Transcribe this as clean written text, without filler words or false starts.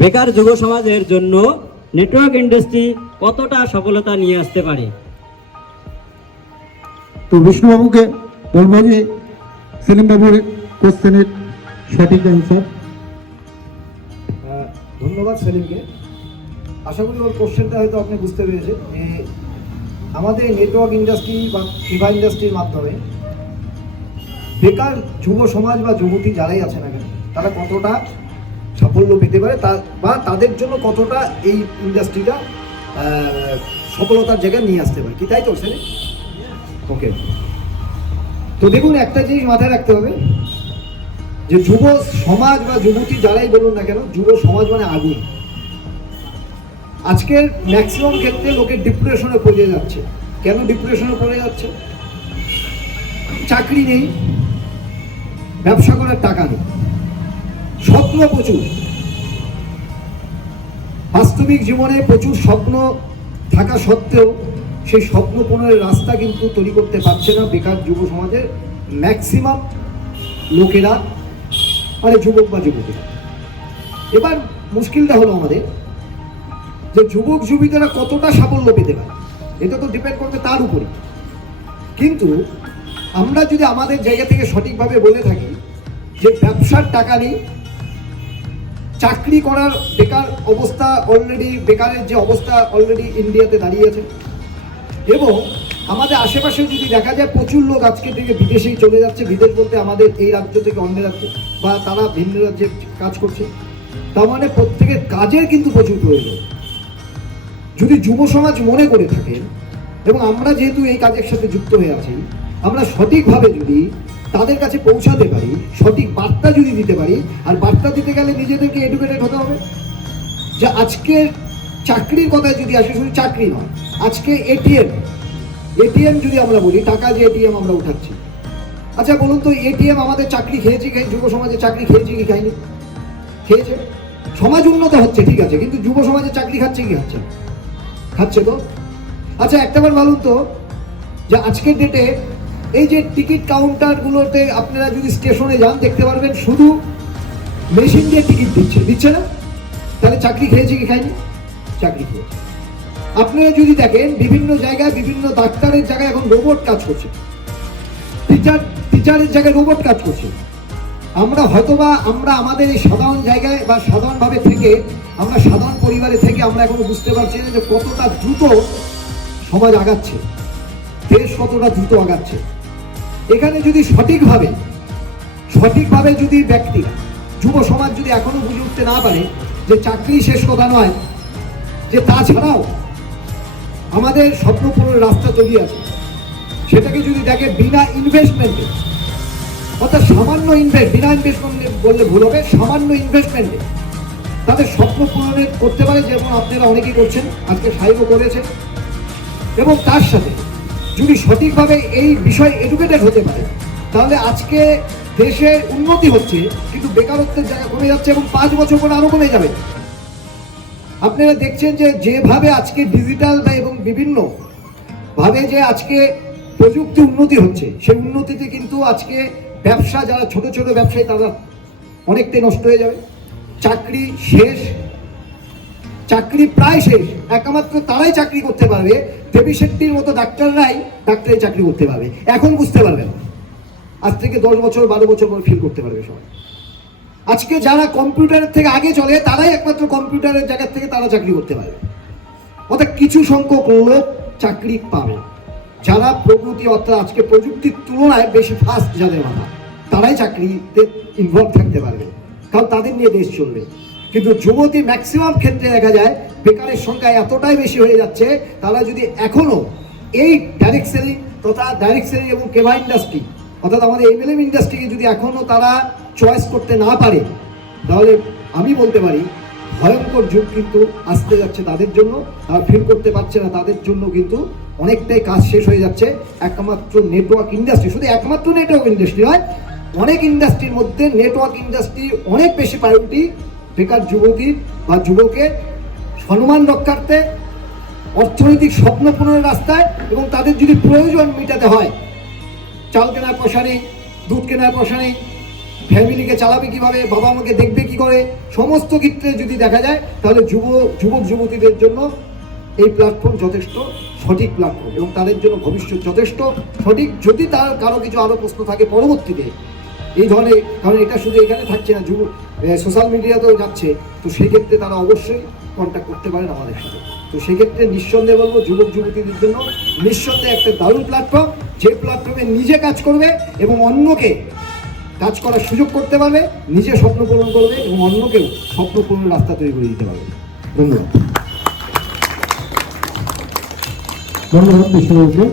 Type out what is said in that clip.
বেকার যুব সমাজের জন্য নেটওয়ার্ক ইন্ডাস্ট্রি কতটা সফলতা নিয়ে আসতে পারে? তো বিষ্ণুবাবুকে বলবো যে সেলিমবাবুর কোশ্চেনের সঠিক অ্যান্সার। ধন্যবাদ সেলিমকে। আশা করি ওর কোশ্চেনটা হয়তো আপনি বুঝতে পেরেছেন যে আমাদের নেটওয়ার্ক ইন্ডাস্ট্রি বা ফিভা ইন্ডাস্ট্রির মাধ্যমে বেকার যুব সমাজ বা যুবতী যারাই আছে না কেন তারা কতটা সাফল্য পেতে পারে বা তাদের জন্য কতটা এই ইন্ডাস্ট্রিটা সফলতার জায়গায় নিয়ে আসতে পারে, কি তাই তো সেলিম? ওকে, তো দেখুন একটা জিনিস মাথায় রাখতে হবে যে যুব সমাজ বা যুবতী যারাই বলুন না কেন, যুব সমাজ মানে আগুন। আজকের ম্যাক্সিমাম ক্ষেত্রে লোকে ডিপ্রেশনে পড়ে যাচ্ছে। কেন ডিপ্রেশনে পড়ে যাচ্ছে? চাকরি নেই, ব্যবসা করার টাকা নেই, স্বপ্ন প্রচুর, বাস্তবিক জীবনে প্রচুর স্বপ্ন থাকা সত্ত্বেও সেই স্বপ্ন পূরণের রাস্তা কিন্তু তৈরি করতে পারছে না বেকার যুব সমাজের ম্যাক্সিমাম লোকেরা, মানে যুবক বা যুবতীরা। এবার মুশকিলটা হলো আমাদের যে যুবক যুবতীরা কতটা সাফল্য পেতে পারে, এটা তো ডিপেন্ড করবে তার উপরে। কিন্তু আমরা যদি আমাদের জায়গা থেকে সঠিকভাবে বলে থাকি যে ব্যবসার টাকা নেই, চাকরি করার বেকার অবস্থা অলরেডি, বেকারের যে অবস্থা অলরেডি ইন্ডিয়াতে দাঁড়িয়ে আছে, এবং আমাদের আশেপাশে যদি দেখা যায় প্রচুর লোক আজকে থেকে বিদেশেই চলে যাচ্ছে। বিদেশ বলতে আমাদের এই রাজ্য থেকে অন্য রাজ্যে, বা তারা ভিন্ন রাজ্যে কাজ করছে। তার মানে প্রত্যেকের কাজের কিন্তু প্রচুর প্রয়োজন। যদি যুব সমাজ মনে করে থাকেন, এবং আমরা যেহেতু এই কাজের সাথে যুক্ত হয়ে আছি, আমরা সঠিকভাবে যদি তাদের কাছে পৌঁছাতে পারি, সঠিক বার্তা যদি দিতে পারি, আর বার্তা দিতে গেলে নিজেদেরকে এডুকেটেড হতে হবে। যে আজকে চাকরির কথায় যদি আসে, শুধু চাকরি নয়, আজকে এটিএম যদি আমরা বলি, টাকা যে এটিএম আমরা উঠাচ্ছি, আচ্ছা বলুন তো এটিএম আমাদের চাকরি খেয়েছি, যুব সমাজের চাকরি খেয়েছি কি খাইনি? খেয়েছে। সমাজ উন্নত হচ্ছে ঠিক আছে, কিন্তু যুব সমাজের চাকরি খাচ্ছে কি খাচ্ছে? খাচ্ছে তো। আচ্ছা একটাবার বলুন তো যে আজকের ডেটে এই যে টিকিট কাউন্টারগুলোতে আপনারা যদি স্টেশনে যান দেখতে পারবেন শুধু মেশিন দিয়ে টিকিট দিচ্ছে না? তাহলে চাকরি খেয়েছে কি খায়নি? চাকরি খেয়েছে। আপনারা যদি দেখেন বিভিন্ন জায়গায়, বিভিন্ন ডাক্তারের জায়গায় এখন রোবট কাজ করছে, টিচারের জায়গায় রোবট কাজ করছে। আমরা হয়তোবা আমরা আমাদের এই সাধারণ জায়গায় বা সাধারণভাবে থেকে, আমরা সাধারণ পরিবারে থেকে আমরা এখনো বুঝতে পারছি না যে কতটা দ্রুত সমাজ আগাচ্ছে, দেশ কতটা দ্রুত আগাচ্ছে। এখানে যদি সঠিকভাবে যদি ব্যক্তি, যুব সমাজ যদি এখনো বুঝে উঠতে না পারে যে চাকরি শেষ কথা নয়, যে তাছাড়াও আমাদের স্বপ্ন পূরণের রাস্তা তৈরি আছে, সেটাকে যদি দেখে বিনা ইনভেস্টমেন্টে, অর্থাৎ সামান্য বিনা ইনভেস্টমেন্টে বললে ভুল হবে, সামান্য ইনভেস্টমেন্টে তাদের স্বপ্ন পূরণে করতে পারে, যেমন আপনারা অনেকেই করছেন, আজকে সাহেবও করেছেন। এবং তার সাথে যদি সঠিকভাবে এই বিষয়ে এডুকেটেড হতে পারে, তাহলে আজকে দেশের উন্নতি হচ্ছে, কিন্তু বেকারত্বের জায়গা কমে যাচ্ছে, এবং 5 বছর পরে আরো কমে যাবে। আপনারা দেখছেন যে যেভাবে আজকে ডিজিটাল এবং বিভিন্ন ভাবে যে আজকে প্রযুক্তি উন্নতি হচ্ছে, সেই উন্নতিতে কিন্তু আজকে ব্যবসা, যারা ছোট ছোট ব্যবসায়ী তারা অনেকটাই নষ্ট হয়ে যাবে। চাকরি শেষ, চাকরি প্রায় শেষ। একমাত্র তারাই চাকরি করতে পারবে, দেবী শেট্টির মতো ডাক্তাররাই ডাক্তারি চাকরি করতে পারবে। এখন বুঝতে পারবে না, আজ থেকে 10 বছর 12 বছর পর ফিল করতে পারবে সবাই। আজকে যারা কম্পিউটারের থেকে আগে চলে, তারাই একমাত্র কম্পিউটারের জায়গা থেকে তারা চাকরি করতে পারবে। অর্থাৎ কিছু সংখ্যক লোক চাকরি পাবে, যারা প্রগতি, অর্থাৎ আজকে প্রযুক্তির তুলনায় বেশি ফাস্ট যাদের মাথা, তারাই চাকরিতে ইনভলভ থাকতে পারবে, কারণ তাদের নিয়ে দেশ চলবে। কিন্তু যুবতী ম্যাক্সিমাম ক্ষেত্রে দেখা যায় বেকারের সংখ্যা এতটাই বেশি হয়ে যাচ্ছে, তারা যদি এখনো এই ডাইরেক্ট সেলিং তথা ডাইরেক্ট সেলিং এবং কেভা ইন্ডাস্ট্রি, অর্থাৎ আমাদের এমএলএম ইন্ডাস্ট্রিকে যদি এখনো তারা চয়েস করতে না পারে, তাহলে আমি বলতে পারি ভয়ঙ্কর যুগ কিন্তু আসতে যাচ্ছে তাদের জন্য। তারা ফিল করতে পারছে না, তাদের জন্য কিন্তু অনেকটাই কাজ শেষ হয়ে যাচ্ছে। একমাত্র নেটওয়ার্ক ইন্ডাস্ট্রি, শুধু একমাত্র নেটওয়ার্ক ইন্ডাস্ট্রি নয়, অনেক ইন্ডাস্ট্রির মধ্যে নেটওয়ার্ক ইন্ডাস্ট্রি অনেক বেশি প্রায়োরিটি বেকার যুবতীর বা যুবকের সম্মান রক্ষার্থে, অর্থনৈতিক স্বপ্ন পূরণের রাস্তায়, এবং তাদের যদি প্রয়োজন মেটাতে হয়, চাল কেনার পয়সা নেই, দুধ কেনার পয়সা নেই, ফ্যামিলিকে চালাবে কিভাবে, বাবা মাকে দেখবে কি করে, সমস্ত ক্ষেত্রে যদি দেখা যায় তাহলে যুবক যুবতীদের জন্য এই প্ল্যাটফর্ম যথেষ্ট সঠিক প্ল্যাটফর্ম এবং তাদের জন্য ভবিষ্যৎ যথেষ্ট সঠিক। যদি তার কারো কিছু আরও প্রশ্ন থাকে পরবর্তীতে এই ধরনের, কারণ এটা শুধু এখানে থাকছে না, সোশ্যাল মিডিয়াতেও যাচ্ছে, তো সেই ক্ষেত্রে তারা অবশ্যই কন্ট্যাক্ট করতে পারেন আমাদের সাথে। তো সেক্ষেত্রে নিঃসন্দেহে বলবো যুবক যুবতীদের জন্য নিঃসন্দেহে একটা দারুণ প্ল্যাটফর্ম, যে প্ল্যাটফর্মে নিজে কাজ করবে এবং অন্যকে কাজ করার সুযোগ করতে পারবে, নিজে স্বপ্ন পূরণ করবে এবং অন্যকেও স্বপ্ন পূরণের রাস্তা তৈরি করে দিতে পারবে। ধন্যবাদ। ধন্যবাদ বিষ্ণুবাবুকে।